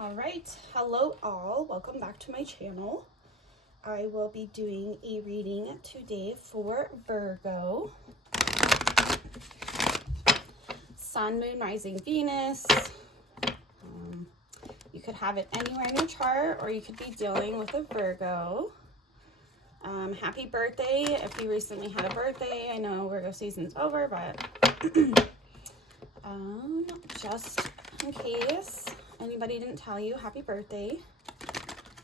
All right, hello all, welcome back to my channel. I will be doing a reading today for Virgo. Sun, Moon, Rising, Venus. You could have it anywhere in your chart, or you could be dealing with a Virgo. Happy birthday if you recently had a birthday. I know Virgo season's over, but just in case anybody didn't tell you, happy birthday.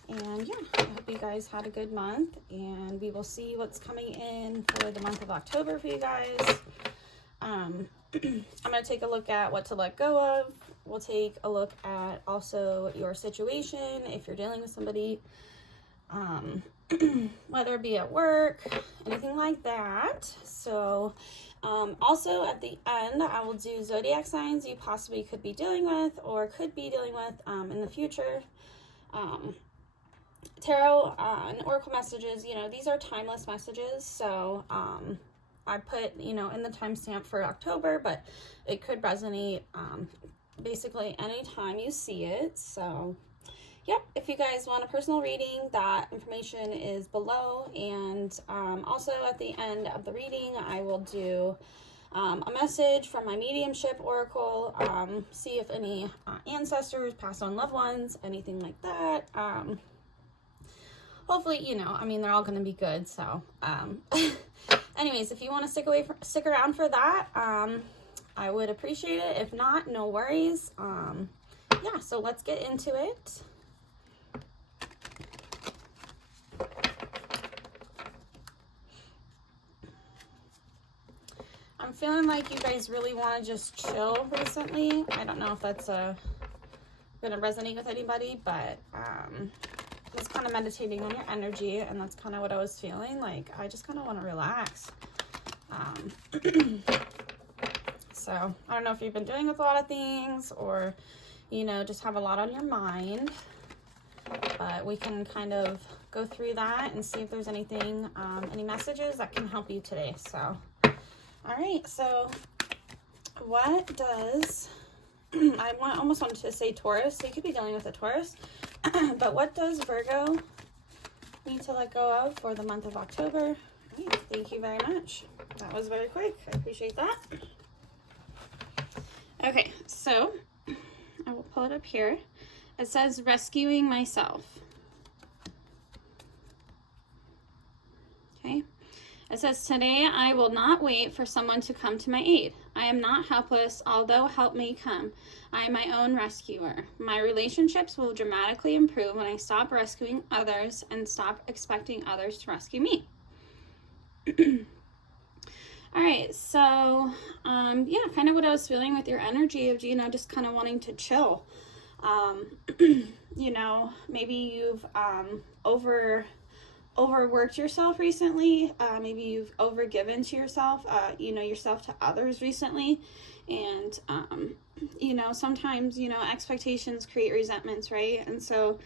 And yeah, I hope you guys had a good month, and we will see what's coming in for the month of October for you guys. I'm going to take a look at what to let go of. We'll take a look at also your situation if you're dealing with somebody, whether it be at work, anything like that. So also at the end, I will do zodiac signs you possibly could be dealing with or could be dealing with in the future. Tarot and oracle messages, you know, these are timeless messages. So I put, you know, in the timestamp for October, but it could resonate basically anytime you see it. So yep, if you guys want a personal reading, that information is below. And also at the end of the reading, I will do a message from my mediumship oracle, see if any ancestors, past on loved ones, anything like that. Hopefully, you know, I mean, they're all going to be good. So anyways, if you want to stick around for that, I would appreciate it. If not, no worries. Yeah, so let's get into it. I'm feeling like you guys really want to just chill recently. I don't know if that's going to resonate with anybody, but just kind of meditating on your energy, and that's kind of what I was feeling. Like, I just kind of want to relax. So, I don't know if you've been dealing with a lot of things or, you know, just have a lot on your mind, but we can kind of go through that and see if there's anything, any messages that can help you today. So, all right, so what does, almost wanted to say Taurus, so you could be dealing with a Taurus, but what does Virgo need to let go of for the month of October? All right, thank you very much. That was very quick. I appreciate that. Okay, so I will pull it up here. It says rescuing myself. Okay. It says, today I will not wait for someone to come to my aid. I am not helpless, although help may come. I am my own rescuer. My relationships will dramatically improve when I stop rescuing others and stop expecting others to rescue me. All right, so yeah, kind of what I was feeling with your energy of, you know, just kind of wanting to chill. You know, maybe you've overworked yourself recently. Maybe you've overgiven to yourself, you know, yourself to others recently. And, you know, sometimes, you know, expectations create resentments, right? And so,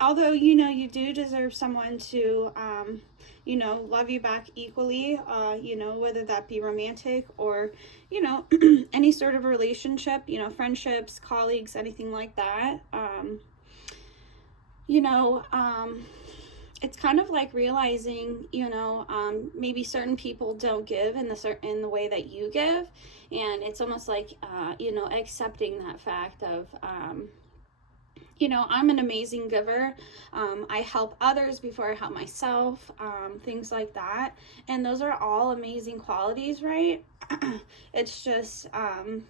although, you know, you do deserve someone to, you know, love you back equally, you know, whether that be romantic or, you know, any sort of relationship, you know, friendships, colleagues, anything like that. You know, it's kind of like realizing, you know, maybe certain people don't give in the way that you give, and it's almost like, you know, accepting that fact of, you know, I'm an amazing giver. I help others before I help myself, things like that, and those are all amazing qualities, right? It's just,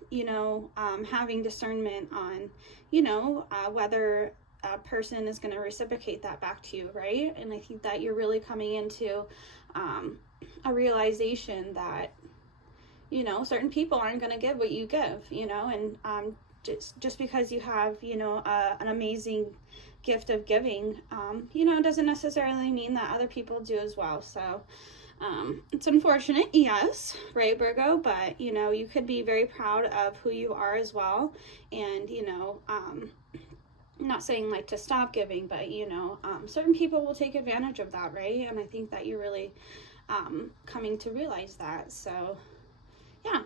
you know, having discernment on, you know, whether a person is going to reciprocate that back to you, right? And I think that you're really coming into a realization that, you know, certain people aren't going to give what you give, you know, and just because you have, you know, an amazing gift of giving, you know, doesn't necessarily mean that other people do as well. So it's unfortunate, yes, right, Virgo, but, you know, you could be very proud of who you are as well. And, you know, I'm not saying like to stop giving, but, you know, certain people will take advantage of that, right? And I think that you're really coming to realize that. So yeah,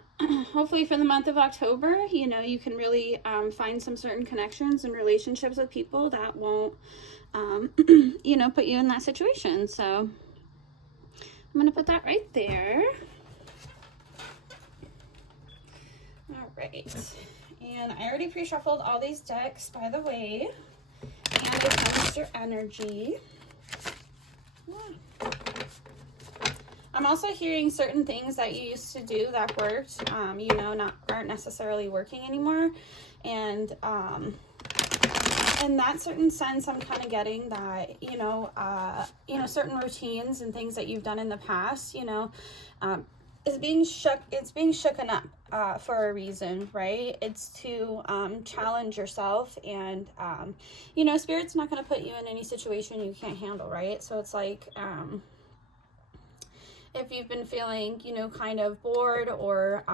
hopefully for the month of October, you know, you can really find some certain connections and relationships with people that won't, you know, put you in that situation. So I'm going to put that right there. All right. And I already pre-shuffled all these decks, by the way. And I found your energy. Yeah. I'm also hearing certain things that you used to do that worked, you know, aren't necessarily working anymore. And in that certain sense, I'm kind of getting that, you know, certain routines and things that you've done in the past, you know, it's being shooken up for a reason, right? It's to challenge yourself, and you know, Spirit's not going to put you in any situation you can't handle, right? So it's like, if you've been feeling, you know, kind of bored, or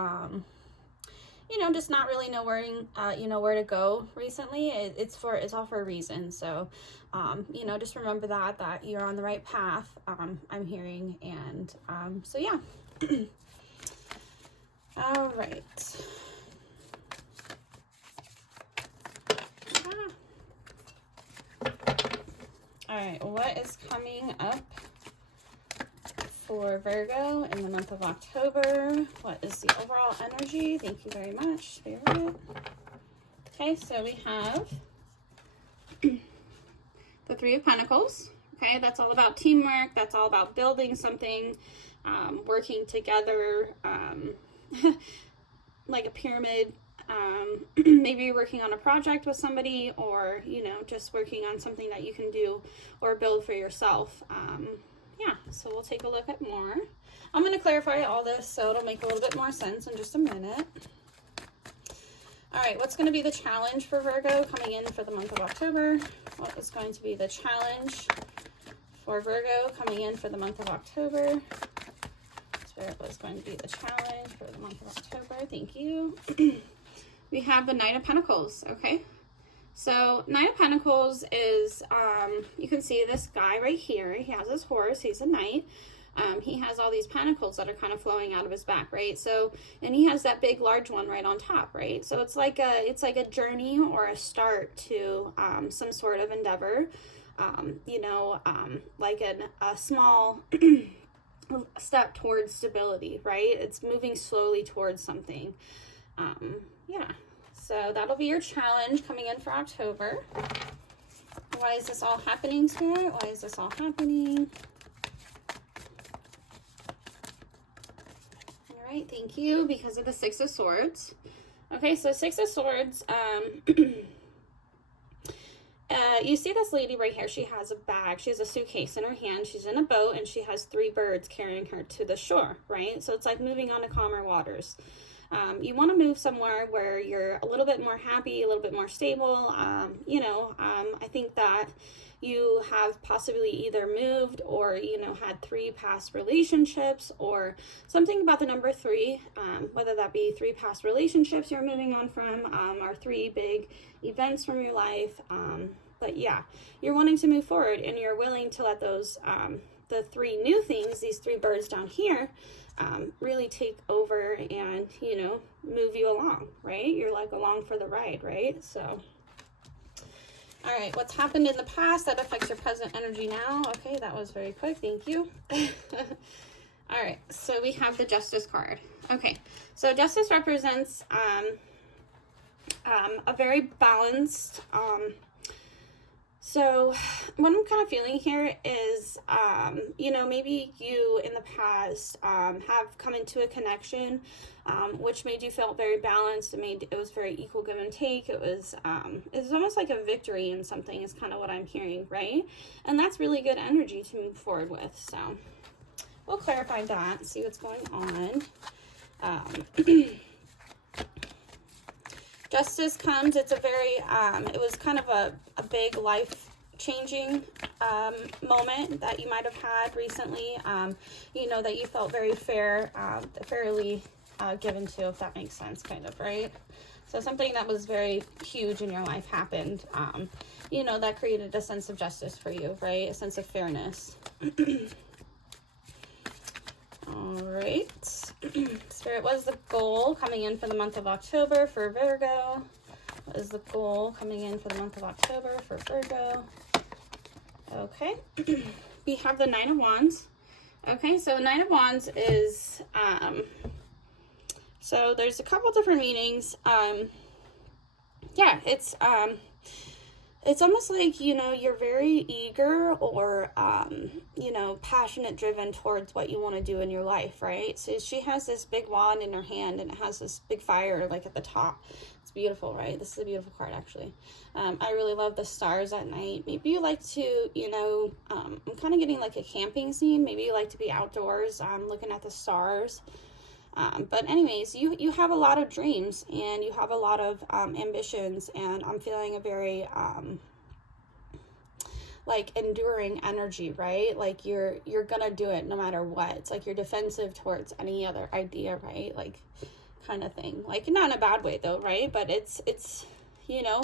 you know, just not really knowing you know, where to go recently, it's all for a reason. So you know, just remember that you're on the right path, I'm hearing. And so yeah. All right. All right, what is coming up for Virgo in the month of October? What is the overall energy? Thank you very much, Spirit. Okay, so we have the Three of Pentacles. Okay, that's all about teamwork. That's all about building something, working together, like a pyramid. Maybe you're working on a project with somebody, or, you know, just working on something that you can do or build for yourself. Yeah, so we'll take a look at more. I'm going to clarify all this so it'll make a little bit more sense in just a minute. All right, what's going to be the challenge for Virgo coming in for the month of October? What is going to be the challenge for Virgo coming in for the month of October? Spirit, what is going to be the challenge for the month of October? Thank you. We have the Knight of Pentacles, okay? So Knight of Pentacles is, you can see this guy right here. He has his horse. He's a knight. He has all these pentacles that are kind of flowing out of his back, right? So, and he has that big, large one right on top, right? So it's like a journey or a start to some sort of endeavor. You know, like a small step towards stability, right? It's moving slowly towards something. Yeah, so that'll be your challenge coming in for October. Why is this all happening, Spirit? Why is this all happening? All right, thank you. Because of the Six of Swords. Okay, so Six of Swords, you see this lady right here. She has a bag. She has a suitcase in her hand. She's in a boat, and she has 3 birds carrying her to the shore, right? So it's like moving on to calmer waters. You want to move somewhere where you're a little bit more happy, a little bit more stable. You know, I think that you have possibly either moved or, you know, had 3 past relationships, or something about the number 3, whether that be 3 past relationships you're moving on from, or 3 big events from your life. But yeah, you're wanting to move forward, and you're willing to let those, the 3 new things, these 3 birds down here, really take over and, you know, move you along, right? You're like along for the ride, right? So, all right, what's happened in the past that affects your present energy now? Okay, that was very quick. Thank you. All right, so we have the Justice card. Okay, so Justice represents a very balanced, so what I'm kind of feeling here is, you know, maybe you in the past have come into a connection which made you feel very balanced. It was very equal give and take. It was almost like a victory in something is kind of what I'm hearing, right? And that's really good energy to move forward with. So we'll clarify that, see what's going on. Justice comes, it's a very, it was kind of a big life-changing moment that you might have had recently, you know, that you felt very fairly given to, if that makes sense, kind of, right? So something that was very huge in your life happened, you know, that created a sense of justice for you, right? A sense of fairness. All right. Spirit, what is the goal coming in for the month of October for Virgo? What is the goal coming in for the month of October for Virgo? Okay. We have the Nine of Wands. Okay, so Nine of Wands is, so there's a couple different meanings. Yeah, it's almost like, you know, you're very eager or, you know, passionate, driven towards what you want to do in your life, right? So she has this big wand in her hand, and it has this big fire, like, at the top. It's beautiful, right? This is a beautiful card, actually. I really love the stars at night. Maybe you like to, you know, I'm kind of getting, like, a camping scene. Maybe you like to be outdoors, looking at the stars. But anyways, you have a lot of dreams, and you have a lot of ambitions, and I'm feeling a very like enduring energy, right? Like you're gonna do it no matter what. It's like you're defensive towards any other idea, right? Like kind of thing. Like not in a bad way though, right? But it's you know,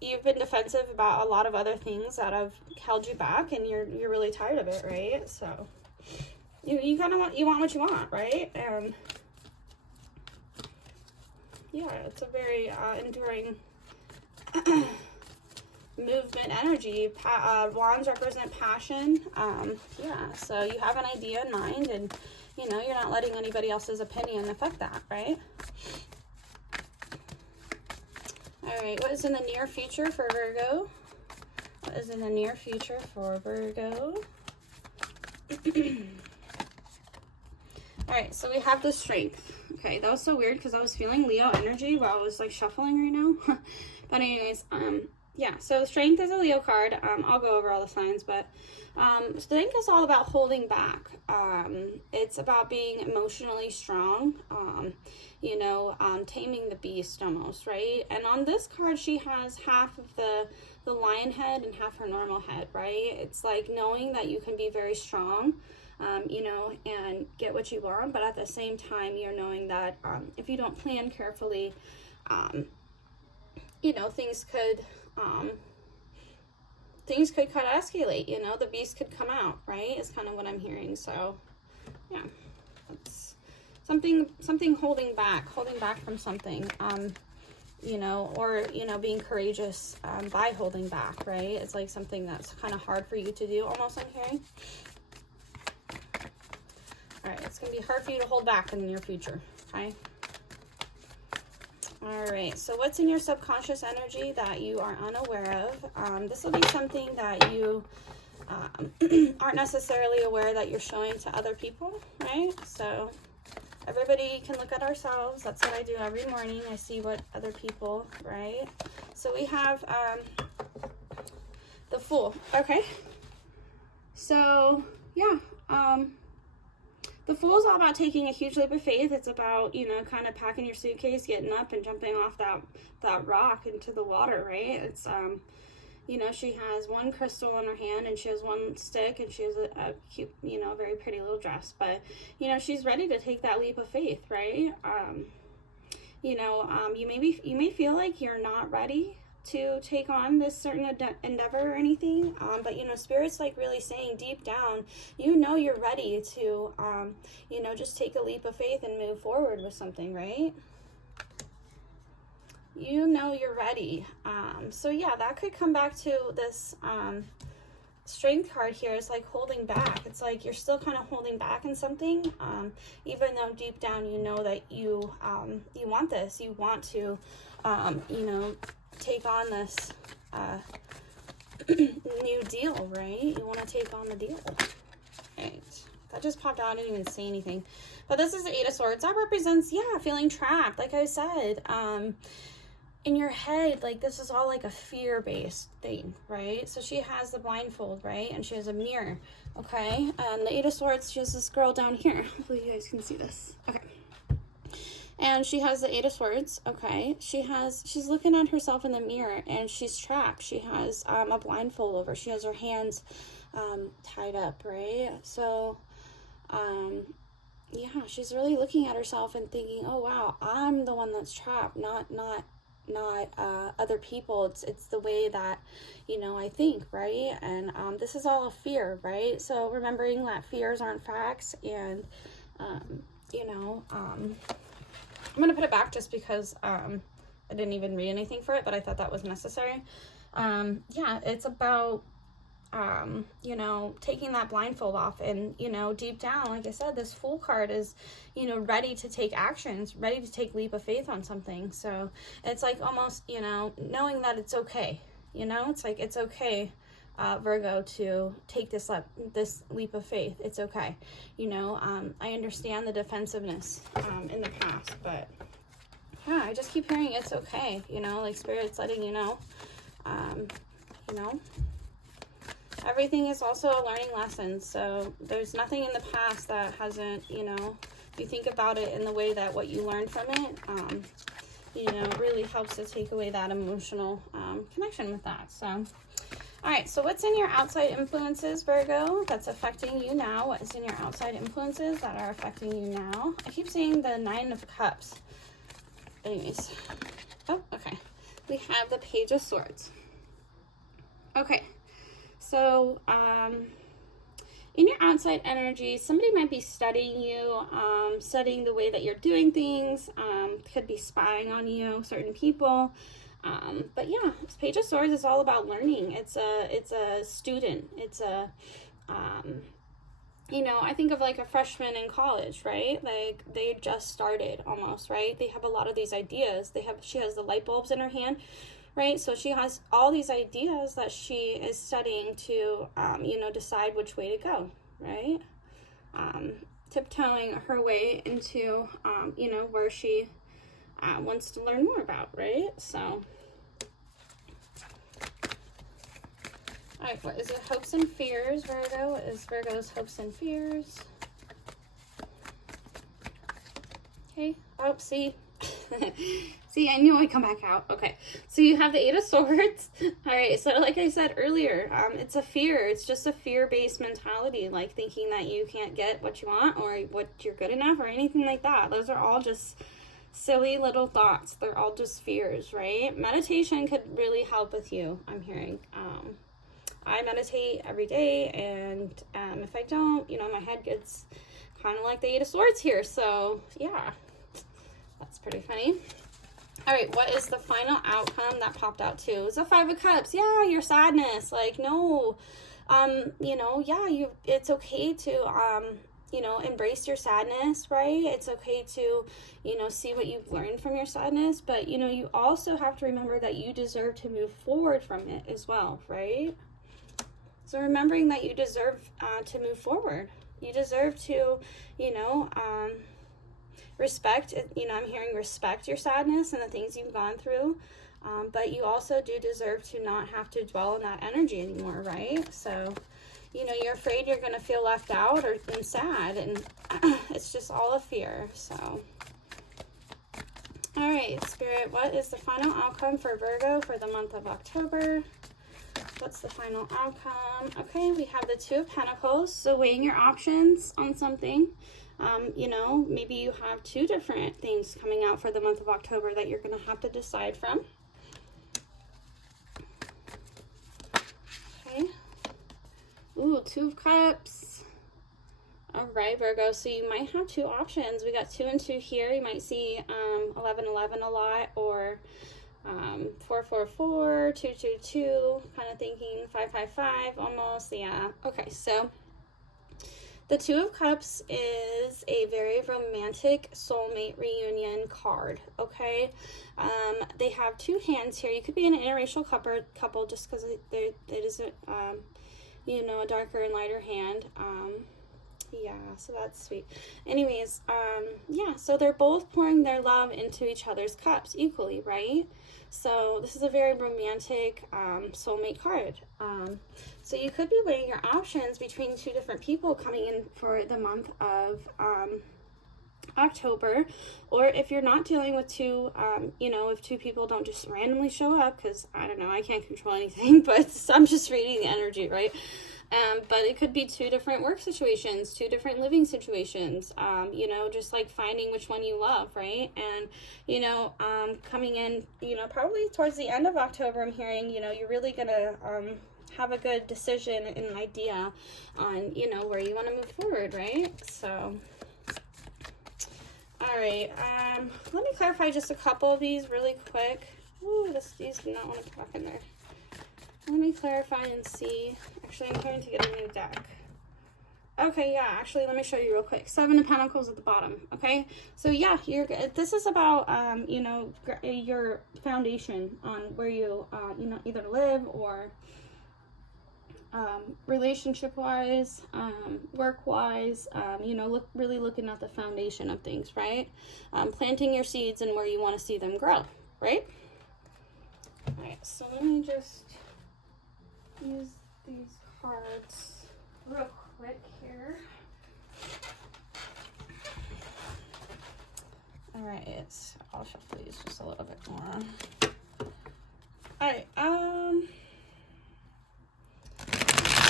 you've been defensive about a lot of other things that have held you back, and you're really tired of it, right? So you kind of want what you want, right? And yeah, it's a very enduring movement energy. Wands represent passion. Yeah, so you have an idea in mind, and you know you're not letting anybody else's opinion affect that, right? All right, what is in the near future for Virgo? What is in the near future for Virgo? All right, so we have the Strength. Okay, that was so weird because I was feeling Leo energy while I was like shuffling right now. But anyways, yeah, so Strength is a Leo card. I'll go over all the signs, but Strength is all about holding back. It's about being emotionally strong, you know, taming the beast almost, right? And on this card, she has half of the lion head and half her normal head, right? It's like knowing that you can be very strong, you know, and get what you want, but at the same time, you're knowing that if you don't plan carefully, you know, things could kind of escalate, you know, the beast could come out, right? Is kind of what I'm hearing. So yeah, it's something holding back from something, you know, or, you know, being courageous by holding back, right? It's like something that's kind of hard for you to do, almost, I'm hearing. All right, it's going to be hard for you to hold back in the near future, okay? All right, so what's in your subconscious energy that you are unaware of? This will be something that you aren't necessarily aware that you're showing to other people, right? So everybody can look at ourselves. That's what I do every morning. I see what other people, right? So we have the Fool, okay? So, yeah, the Fool is all about taking a huge leap of faith. It's about, you know, kind of packing your suitcase, getting up and jumping off that rock into the water, right? It's, you know, she has one crystal in her hand, and she has one stick, and she has a cute, you know, very pretty little dress. But, you know, she's ready to take that leap of faith, right? You know, you may feel like you're not ready to take on this certain endeavor or anything, but you know, Spirit's like really saying deep down, you know, you're ready to you know, just take a leap of faith and move forward with something, right? You know you're ready. So yeah, that could come back to this Strength card here. Is like holding back. It's like you're still kind of holding back in something, even though deep down you know that you want this, you want to you know, take on this new deal, right? You want to take on the deal. Right. That just popped out. I didn't even say anything. But this is the Eight of Swords. That represents, yeah, feeling trapped. Like I said, in your head, like this is all like a fear-based thing, right? So she has the blindfold, right? And she has a mirror, okay? And the Eight of Swords, she has this girl down here. Hopefully you guys can see this. Okay. And she has the Eight of Swords, okay? She's looking at herself in the mirror, and she's trapped. She has a blindfold over. She has her hands tied up, right? So, yeah, she's really looking at herself and thinking, oh, wow, I'm the one that's trapped, not other people. It's the way that, you know, I think, right? And this is all a fear, right? So remembering that fears aren't facts, and you know, I'm gonna put it back just because I didn't even read anything for it, but I thought that was necessary. Yeah, it's about you know, taking that blindfold off, and, you know, deep down, like I said, this Fool card is, you know, ready to take actions, ready to take leap of faith on something. So it's like almost, you know, knowing that it's okay, you know, it's like, it's okay, Virgo, to take this leap of faith. It's okay. You know, I understand the defensiveness, in the past, but yeah, I just keep hearing it's okay, you know, like Spirit's letting you know, you know, everything is also a learning lesson. So there's nothing in the past that hasn't, you know, you think about it in the way that what you learned from it, you know, really helps to take away that emotional connection with that. So, all right, so what's in your outside influences, Virgo, that's affecting you now? What is in your outside influences that are affecting you now? I keep seeing the 9 of Cups. Anyways, oh, okay. We have the Page of Swords. Okay. So, in your outside energy, somebody might be studying you, studying the way that you're doing things, could be spying on you, certain people. But yeah, Page of Swords is all about learning. It's a student. It's a, you know, I think of like a freshman in college, right? Like they just started almost, right? They have a lot of these ideas. She has the light bulbs in her hand, right? So she has all these ideas that she is studying to, you know, decide which way to go, right? Tiptoeing her way into, you know, where she wants to learn more about, right? So, all right, what is your hopes and fears, Virgo? What is Virgo's hopes and fears? Okay, oh, see. See, I knew I'd come back out. Okay, so you have the 8 of Swords. All right, so like I said earlier, it's a fear. It's just a fear-based mentality, like thinking that you can't get what you want or what you're good enough or anything like that. Those are all just silly little thoughts. They're all just fears, right? Meditation could really help with you, I'm hearing. I meditate every day, and if I don't, you know, my head gets kind of like the 8 of Swords here. So, yeah. That's pretty funny. All right, what is the final outcome that popped out too? It's a 5 of Cups. Yeah, your sadness. Like, no, you know, yeah, it's okay to, you know, embrace your sadness, right? It's okay to, you know, see what you've learned from your sadness, but, you know, you also have to remember that you deserve to move forward from it as well, right? So remembering that you deserve to move forward. You deserve to, you know, respect, you know, I'm hearing respect your sadness and the things you've gone through, but you also do deserve to not have to dwell in that energy anymore, right? So, you know, you're afraid you're going to feel left out and sad, and it's just all a fear. So, all right, Spirit, what is the final outcome for Virgo for the month of October? What's the final outcome? Okay, we have the 2 of Pentacles, so weighing your options on something. You know, maybe you have 2 different things coming out for the month of October that you're going to have to decide from. Okay. Ooh, 2 of Cups. All right, Virgo, so you might have 2 options. We got 2 and 2 here. You might see 1111 a lot, or 444, 222, kind of thinking 555 almost. Yeah. Okay, so the 2 of Cups is a very romantic soulmate reunion card, okay? They have 2 hands here. You could be an interracial couple just because it isn't, you know, a darker and lighter hand. Yeah, so that's sweet. Anyways, yeah, so they're both pouring their love into each other's cups equally, right? So this is a very romantic soulmate card. So you could be weighing your options between 2 different people coming in for the month of October. Or if you're not dealing with two, you know, if two people don't just randomly show up, because I don't know, I can't control anything, but I'm just reading the energy, right? But it could be two different work situations, two different living situations, you know, just like finding which one you love, right? And, you know, coming in, you know, probably towards the end of October, I'm hearing, you know, you're really gonna have a good decision and an idea on, you know, where you want to move forward, right? So, all right, let me clarify just a couple of these really quick. Ooh, these do not want to talk in there. Let me clarify and see. Actually, I'm going to get a new deck. Okay, yeah, actually, let me show you real quick. 7 of Pentacles at the bottom, okay? So, yeah, you're good. This is about, you know, your foundation on where you, you know, either live or relationship-wise, work-wise, you know, really looking at the foundation of things, right? Planting your seeds and where you want to see them grow, right? All right, so let me just use these cards real quick here. All right, I'll shuffle these just a little bit more. All right,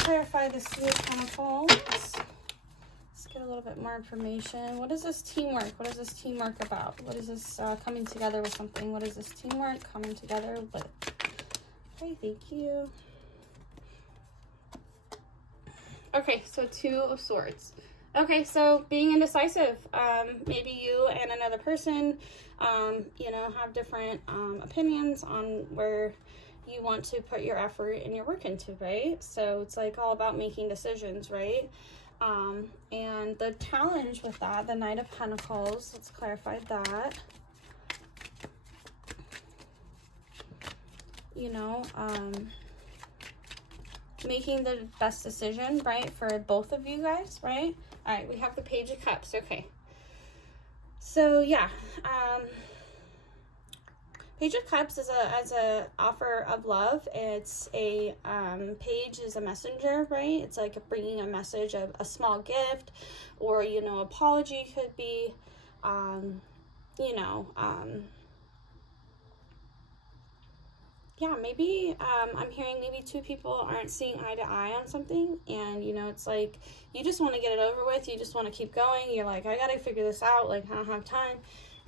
clarify this Three of Pentacles. Let's get a little bit more information. What is this teamwork? What is this teamwork about? What is this coming together with something? What is this teamwork coming together with? Okay, thank you. Okay, so 2 of Swords. Okay, so being indecisive. Maybe you and another person, you know, have different opinions on where you want to put your effort and your work into, right? So it's like all about making decisions, right? And the challenge with that, the Knight of Pentacles, let's clarify that. You know, making the best decision, right, for both of you guys, right? All right, we have the Page of Cups. Okay. So, yeah, Page of Cups is a offer of love. It's a, page is a messenger, right? It's like bringing a message of a small gift, or, you know, apology could be, you know, yeah, maybe, I'm hearing maybe two people aren't seeing eye to eye on something, and, you know, it's like, you just want to get it over with, you just want to keep going, you're like, I gotta figure this out, like, I don't have time,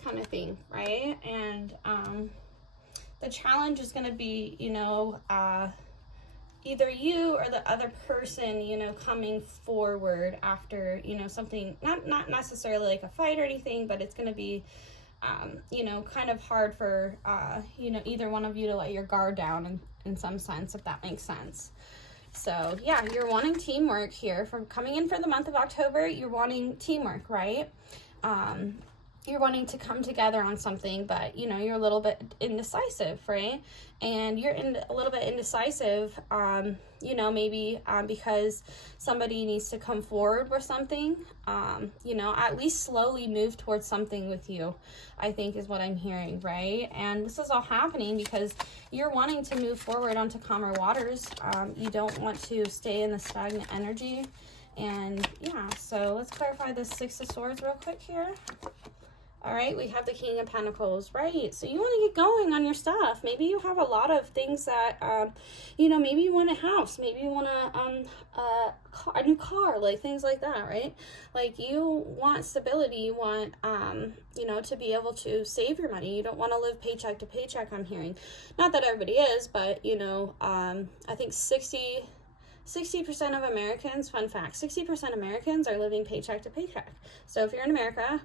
kind of thing, right? And, the challenge is going to be, you know, either you or the other person, you know, coming forward after, you know, something, not necessarily like a fight or anything, but it's going to be, you know, kind of hard for, you know, either one of you to let your guard down in some sense, if that makes sense. So, yeah, you're wanting teamwork here. From coming in for the month of October, you're wanting teamwork, right? You're wanting to come together on something, but, you know, you're a little bit indecisive, right? And you're a little bit indecisive, you know, maybe because somebody needs to come forward with something, you know, at least slowly move towards something with you, I think is what I'm hearing, right? And this is all happening because you're wanting to move forward onto calmer waters. You don't want to stay in the stagnant energy. And, yeah, so let's clarify this Six of Swords real quick here. All right, we have the King of Pentacles, right? So you want to get going on your stuff. Maybe you have a lot of things that, you know, maybe you want a house. Maybe you want a new car, like things like that, right? Like you want stability. You want, you know, to be able to save your money. You don't want to live paycheck to paycheck, I'm hearing. Not that everybody is, but, you know, I think 60% of Americans, fun fact, 60% Americans are living paycheck to paycheck. So if you're in America,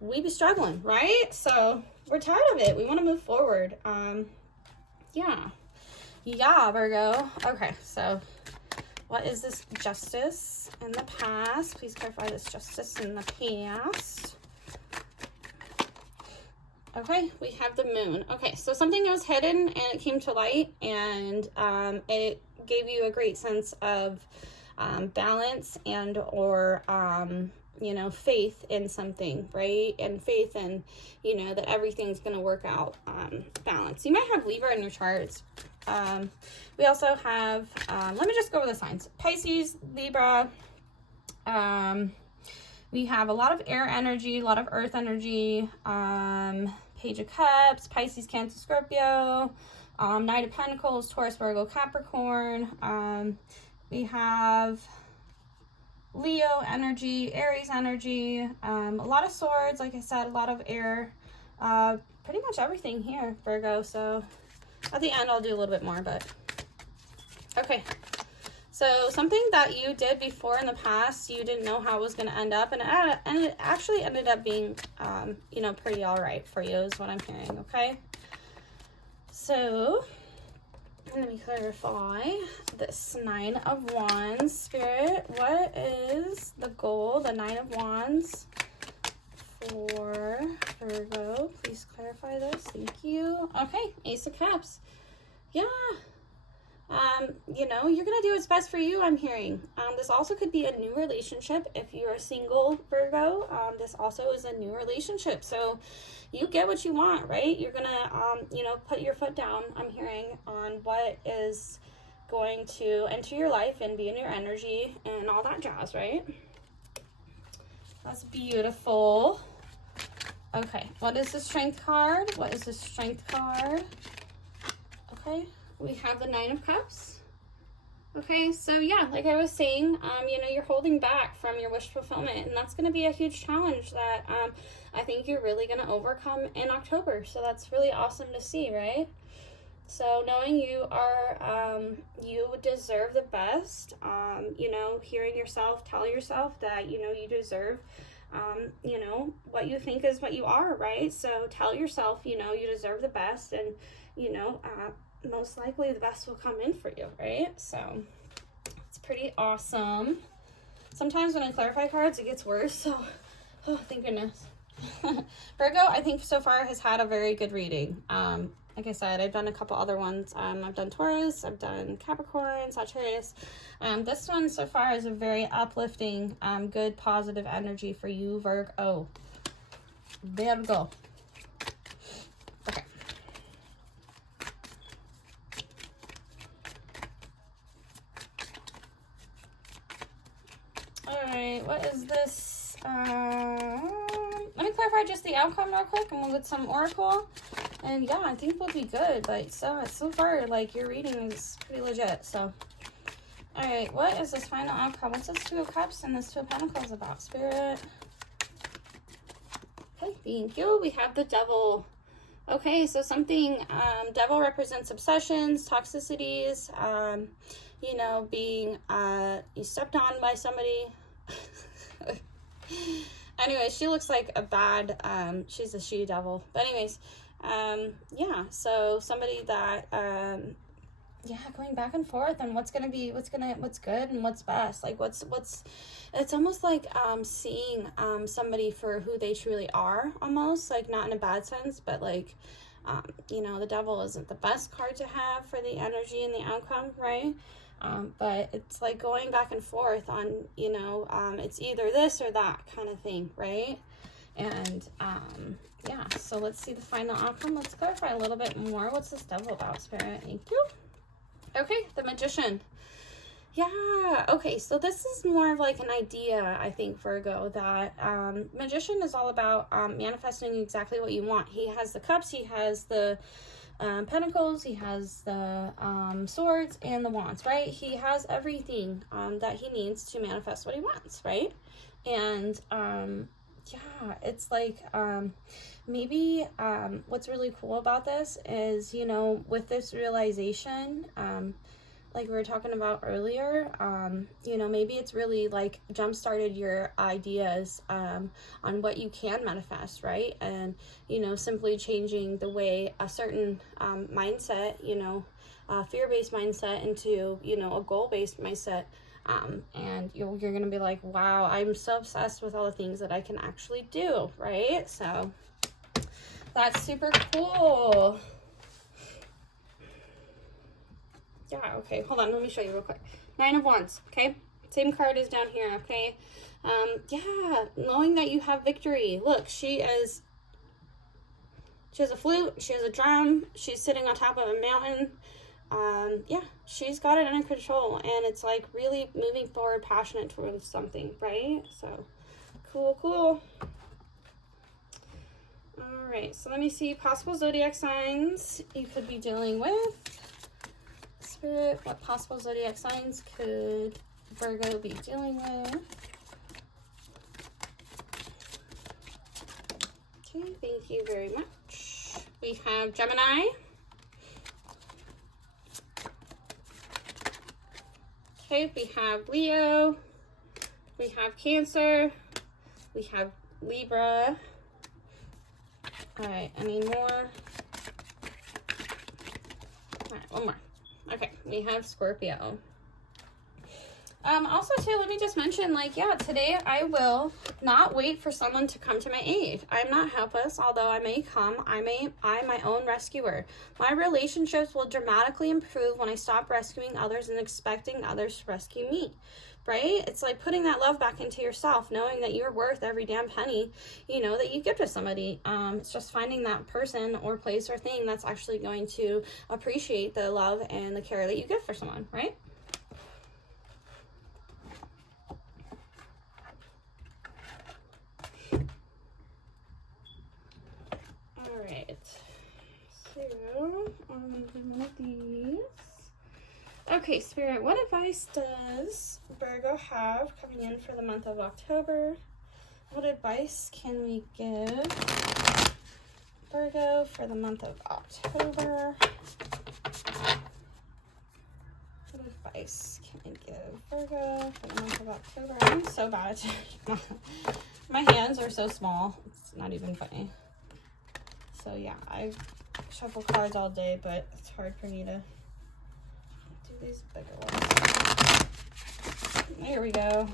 we be struggling, right? So we're tired of it. We want to move forward. Yeah, Virgo. Okay, so what is this Justice in the past? Please clarify this Justice in the past. Okay, we have the Moon. Okay, so something that was hidden and it came to light, and it gave you a great sense of balance and or you know, faith in something, right? And faith in, you know, that everything's going to work out, balance. You might have Libra in your charts. We also have, let me just go over the signs. Pisces, Libra, We have a lot of air energy, a lot of earth energy, Page of Cups, Pisces, Cancer, Scorpio, Knight of Pentacles, Taurus, Virgo, Capricorn. We have Leo energy, Aries energy, a lot of swords, like I said, a lot of air, pretty much everything here, Virgo. So at the end, I'll do a little bit more, but okay. So something that you did before in the past, you didn't know how it was going to end up, and it actually ended up being, you know, pretty all right for you is what I'm hearing, okay? So let me clarify this Nine of Wands, Spirit. What is the goal, the Nine of Wands for Virgo? Please clarify this. Thank you. Okay, Ace of Cups. Yeah. You know, you're going to do what's best for you, I'm hearing. This also could be a new relationship. If you're single, Virgo, this also is a new relationship. So you get what you want, right? You're going to, you know, put your foot down, I'm hearing, on what is going to enter your life and be in your energy and all that jazz, right? That's beautiful. Okay, what is the Strength card? What is the Strength card? Okay. We have the Nine of Cups. Okay, so yeah, like I was saying, you know, you're holding back from your wish fulfillment, and that's going to be a huge challenge that I think you're really going to overcome in October. So that's really awesome to see, right? So knowing you are, you deserve the best, you know, hearing yourself tell yourself that, you know, you deserve, you know, what you think is what you are, right? So tell yourself, you know, you deserve the best, and, you know, most likely the best will come in for you, right? So it's pretty awesome. Sometimes when I clarify cards, it gets worse, so oh, thank goodness. Virgo, I think so far has had a very good reading. Like I said, I've done a couple other ones. I've done Taurus, I've done Capricorn, Sagittarius. This one so far is a very uplifting, good, positive energy for you, Virgo. Virgo. Okay. Alright, what is this? Let me clarify just the outcome real quick, and we'll get some oracle. And yeah, I think we'll be good. Like, so far, like, your reading is pretty legit, so. Alright, what is this final outcome? What's this Two of Cups and this Two of Pentacles about, Spirit? Okay, thank you. We have the Devil. Okay, so something, Devil represents obsessions, toxicities, you know, being, you stepped on by somebody. Anyway, she looks like a bad, she's a she-devil. But anyways, yeah, so somebody that, yeah, going back and forth on what's good and what's best. Like, it's almost like, seeing, somebody for who they truly are, almost, like, not in a bad sense, but like, you know, the Devil isn't the best card to have for the energy and the outcome, right? But it's like going back and forth on, you know, it's either this or that kind of thing, right? And, yeah, so let's see the final outcome. Let's clarify a little bit more. What's this Devil about, Spirit? Thank you. Okay, the Magician. Yeah, okay, so this is more of like an idea, I think, Virgo, that Magician is all about manifesting exactly what you want. He has the Cups, he has the Pentacles, he has the Swords and the Wands, right? He has everything that he needs to manifest what he wants, right? And yeah, it's like maybe what's really cool about this is, you know, with this realization, like we were talking about earlier, you know, maybe it's really like jump-started your ideas on what you can manifest, right? And, you know, simply changing the way a certain mindset, you know, fear-based mindset into, you know, a goal-based mindset. And you're gonna be like, wow, I'm so obsessed with all the things that I can actually do, right? So that's super cool. Yeah, okay, hold on, let me show you real quick. Nine of Wands, okay? Same card is down here, okay? Yeah, knowing that you have victory. Look, she has a flute, she has a drum, she's sitting on top of a mountain. Yeah, she's got it under control, and it's like really moving forward, passionate towards something, right? So Cool, cool. All right, so let me see possible zodiac signs you could be dealing with. Spirit, what possible zodiac signs could Virgo be dealing with? Okay, thank you very much. We have Gemini. Okay, we have Leo. We have Cancer. We have Libra. All right, any more? All right, one more. Okay, we have Scorpio. Also too, let me just mention, like, yeah, today I will not wait for someone to come to my aid. I'm not helpless, although I may come. I'm my own rescuer. My relationships will dramatically improve when I stop rescuing others and expecting others to rescue me. Right? It's like putting that love back into yourself, knowing that you're worth every damn penny, you know, that you give to somebody. It's just finding that person or place or thing that's actually going to appreciate the love and the care that you give for someone, right? All right. So, I'm going to do one of these. Okay, Spirit, what advice does Virgo have coming in for the month of October? What advice can we give Virgo for the month of October? What advice can we give Virgo for the month of October? I'm so bad at my hands are so small. It's not even funny. So yeah, I shuffle cards all day, but it's hard for me to these bigger ones. There we go.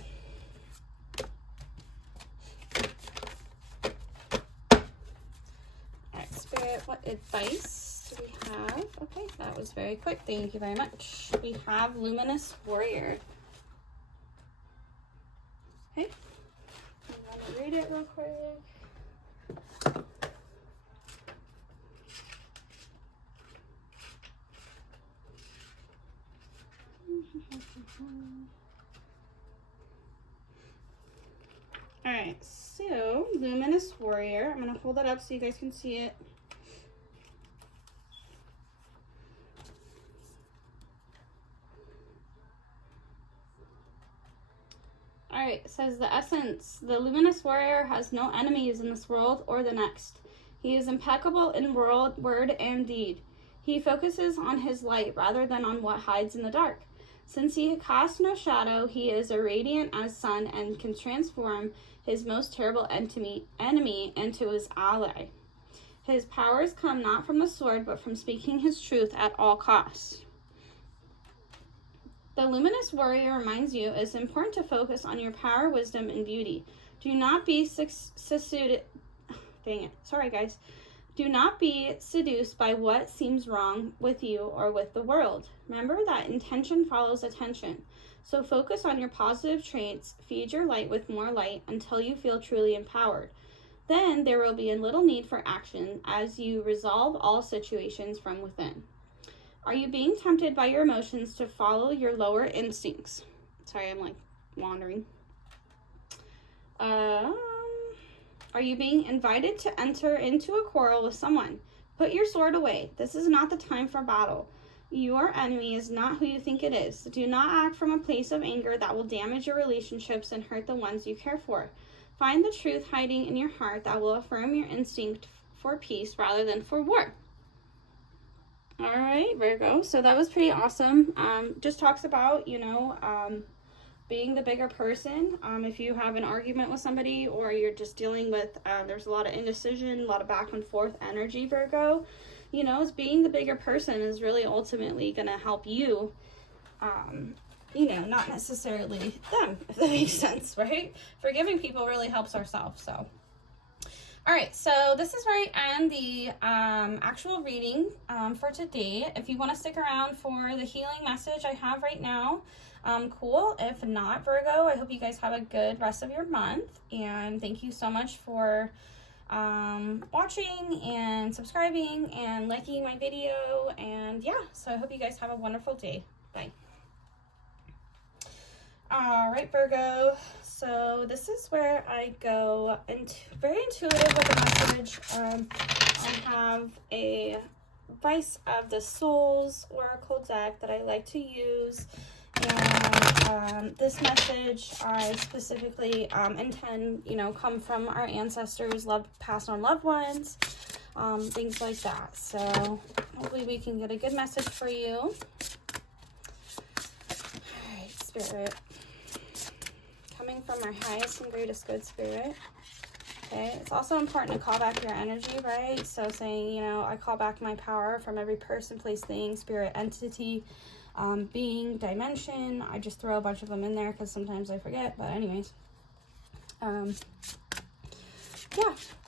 Alright, Spirit, what advice do we have? Okay, that was very quick. Thank you very much. We have Luminous Warrior. Okay. I'm going to read it real quick. All right, so Luminous Warrior. I'm going to hold that up so you guys can see it. All right, it says the essence. The Luminous Warrior has no enemies in this world or the next. He is impeccable in word and deed. He focuses on his light rather than on what hides in the dark. Since he casts no shadow, he is a radiant as sun and can transform his most terrible enemy into his ally. His powers come not from the sword, but from speaking his truth at all costs. The Luminous Warrior reminds you it's important to focus on your power, wisdom, and beauty. Do not be Do not be seduced by what seems wrong with you or with the world. Remember that intention follows attention. So focus on your positive traits, feed your light with more light until you feel truly empowered. Then there will be a little need for action as you resolve all situations from within. Are you being tempted by your emotions to follow your lower instincts? Sorry, I'm like wandering. Are you being invited to enter into a quarrel with someone? Put your sword away. This is not the time for battle. Your enemy is not who you think it is. Do not act from a place of anger that will damage your relationships and hurt the ones you care for. Find the truth hiding in your heart that will affirm your instinct for peace rather than for war. All right, Virgo. So that was pretty awesome. Just talks about, being the bigger person. If you have an argument with somebody or you're just dealing with, there's a lot of indecision, a lot of back and forth energy, Virgo, is being the bigger person is really ultimately going to help you, not necessarily them, if that makes sense, right? Forgiving people really helps ourselves, so. All right, so this is where I end the actual reading for today. If you want to stick around for the healing message I have right now, cool. If not, Virgo, I hope you guys have a good rest of your month. And thank you so much for watching and subscribing and liking my video. And yeah, so I hope you guys have a wonderful day. Bye. All right, Virgo. so this is where I go very intuitive with the message. I have a Vice of the Souls Oracle deck that I like to use, and this message I specifically intend, you know, come from our ancestors, passed on loved ones, things like that. So hopefully we can get a good message for you. All right, Spirit, coming from our highest and greatest good, Spirit. Okay, it's also important to call back your energy, right? So saying, you know, I call back my power from every person, place, thing, spirit, entity, being, dimension. I just throw a bunch of them in there because sometimes I forget, but anyways. Yeah,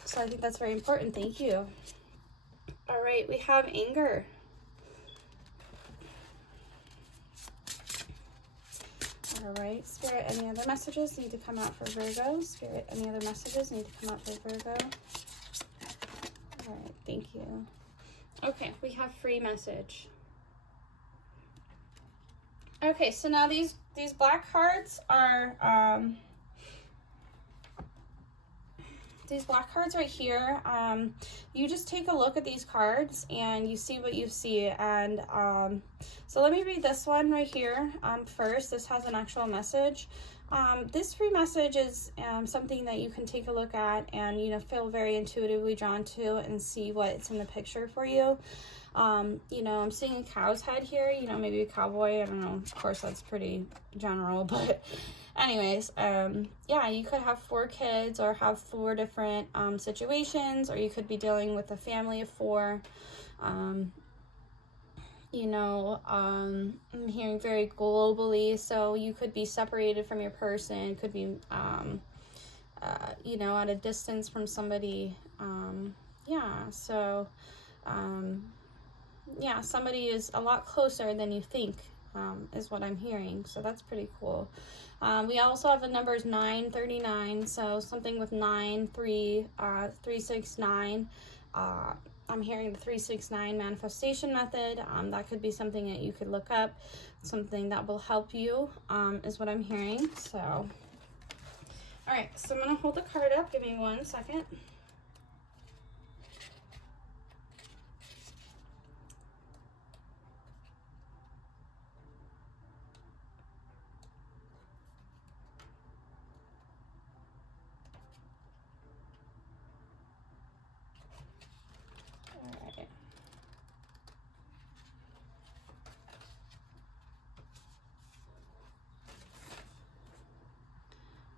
so I think that's very important. Thank you. All right, we have anger. All right, Spirit, any other messages need to come out for Virgo? Spirit, any other messages need to come out for Virgo? All right, thank you. Okay, we have free message. Okay, so now these black cards are, these black cards right here, you just take a look at these cards and you see what you see. And so let me read this one right here first. This has an actual message. This free message is something that you can take a look at and, you know, feel very intuitively drawn to and see what's in the picture for you. You know, I'm seeing a cow's head here, you know, maybe a cowboy. I don't know. Of course, that's pretty general, but anyways, yeah, you could have 4 kids or have 4 different situations, or you could be dealing with a family of 4. You know, I'm hearing very globally, so you could be separated from your person, could be, you know, at a distance from somebody. Yeah, so, yeah, somebody is a lot closer than you think, is what I'm hearing. So that's pretty cool. We also have the numbers 939. So something with 9, 3, 369. I'm hearing the 369 manifestation method. That could be something that you could look up. Something that will help you, is what I'm hearing. So, all right. So I'm going to hold the card up. Give me 1 second.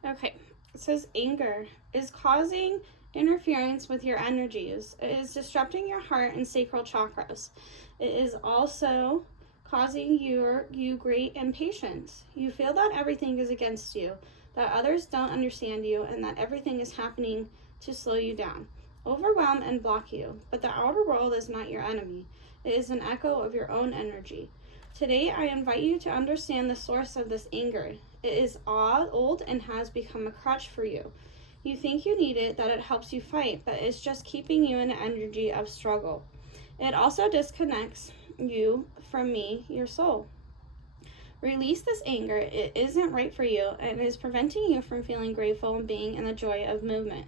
Okay, it says anger is causing interference with your energies. It is disrupting your heart and sacral chakras. It is also causing you great impatience. You feel that everything is against you, that others don't understand you, and that everything is happening to slow you down, overwhelm, and block you. But the outer world is not your enemy. It is an echo of your own energy. Today, I invite you to understand the source of this anger. It is old and has become a crutch for you. You think you need it, that it helps you fight, but it's just keeping you in an energy of struggle. It also disconnects you from me, your soul. Release this anger. It isn't right for you, and it is preventing you from feeling grateful and being in the joy of movement.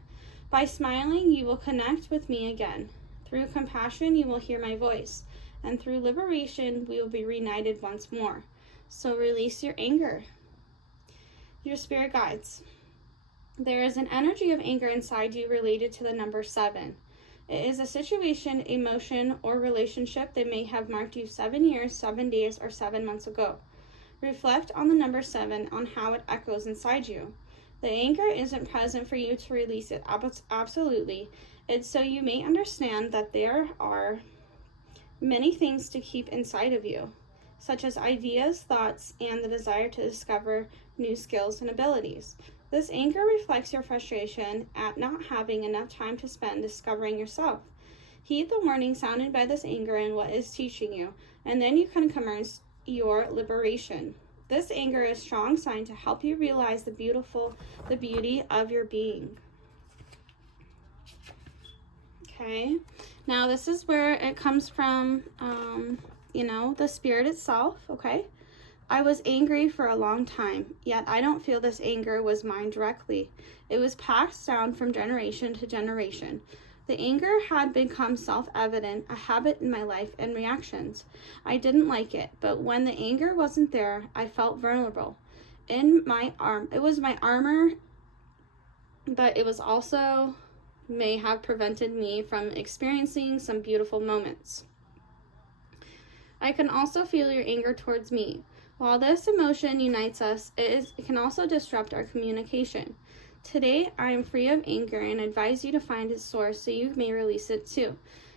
By smiling, you will connect with me again. Through compassion, you will hear my voice. And through liberation, we will be reunited once more. So release your anger. Your spirit guides. There is an energy of anger inside you related to the number 7. It is a situation, emotion, or relationship that may have marked you 7 years, 7 days, or 7 months ago. Reflect on the number 7, on how it echoes inside you. The anger isn't present for you to release it, absolutely. It's so you may understand that there are many things to keep inside of you, such as ideas, thoughts, and the desire to discover new skills and abilities. This anger reflects your frustration at not having enough time to spend discovering yourself. Heed the warning sounded by this anger and what is teaching you, and then you can commence your liberation. This anger is a strong sign to help you realize the beauty of your being. Okay, now this is where it comes from, you know, the spirit itself, okay? I was angry for a long time, yet I don't feel this anger was mine directly. It was passed down from generation to generation. The anger had become self-evident, a habit in my life and reactions. I didn't like it, but when the anger wasn't there, I felt vulnerable. It was my armor, but it was also may have prevented me from experiencing some beautiful moments. I can also feel your anger towards me. While this emotion unites us, it can also disrupt our communication. Today, I am free of anger and advise you to find its source so you may release it too.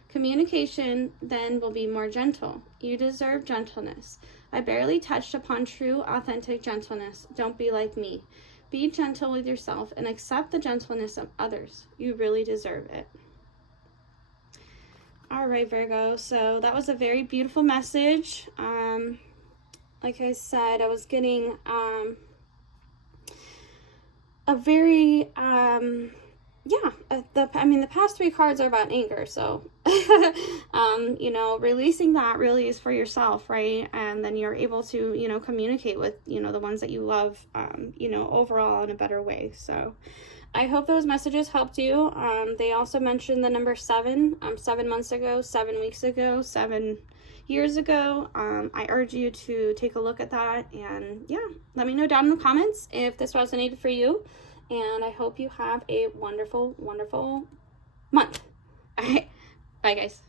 Communication then will be more gentle. You deserve gentleness. I barely touched upon true, authentic gentleness. Don't be like me. Be gentle with yourself and accept the gentleness of others. You really deserve it. All right, Virgo. So that was a very beautiful message. Like I said, I was getting a very the past 3 cards are about anger, so releasing that really is for yourself, right? And then you're able to communicate with the ones that you love overall in a better way. So I hope those messages helped you. They also mentioned the number 7, 7 months ago, 7 weeks ago, 7 years ago. I urge you to take a look at that, and let me know down in the comments if this resonated for you, and I hope you have a wonderful, wonderful month. All right, bye guys.